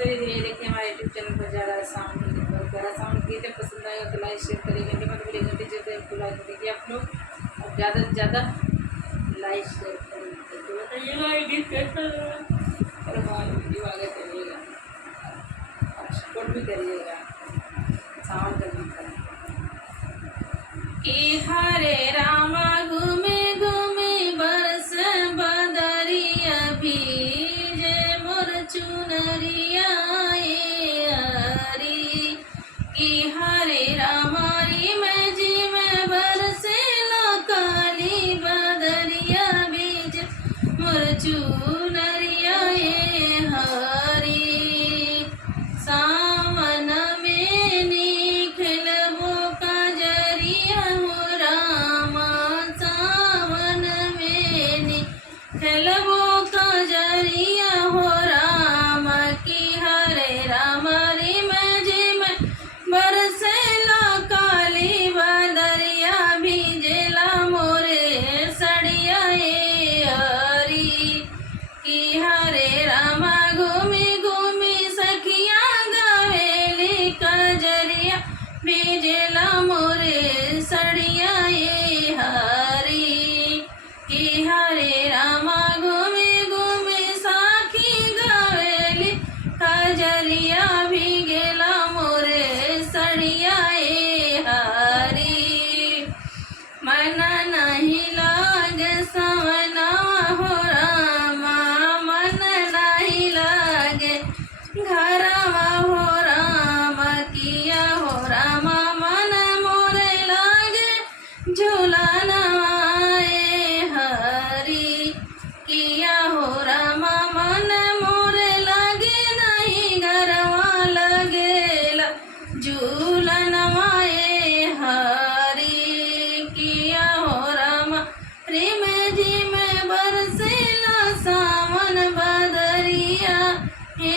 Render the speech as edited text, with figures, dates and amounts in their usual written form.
नमस्ते, ये देखिए हमारे यूट्यूब चैनल पर ज़्यादा साउंड ज़्यादा साउंड किए थे, पसंद आएगा तो लाइक शेयर करिए, घंटे मत भूलिए, घंटे जैसे आपको लाइक देखिए आप लोग, और ज़्यादा से ज़्यादा लाइक शेयर करिए। तो बताइएगा एडिट कैसा लगा, और हमारा वीडियो आगे करिएगा और सपोर्ट भी करिएगा, साउंड कर भी करिए। कि हरे रामा घूमे घूमे बरस बदरिया भीजे मोर चुनरिया हरी। कि हरे रामारी में जी में बरसे लो काली बदरिया भीजे मोर चुनरिया हरी। सावन में निखलबो कजरिया हो रामा, सावन में निखलबो कजरिया हो रामा। कि हरे रामारी में जी में बरसेला काली बदरिया भीजेला मोरे सड़िया हरी। कि हरे रामा घूमी घूमी सखिया गावेली कजरिया भीजेला मोरे सड़िया हरी। कि हरे रामा घूमी घूमी साखी गावेली कजरिया भीगेला मोरे सड़िया हरी। मन नहीं लागे सवनवा हो रामा, मन नहीं लागे घरवा हो रामा। किया हो रामा मन मोरे लागे झूलनवा हरी। किया हो रामा मन मोरे लागे नहीं घरवा लगेला झूलनवा हरी। किया हो रामा रिम जी में बरसेला सावन बदरिया हे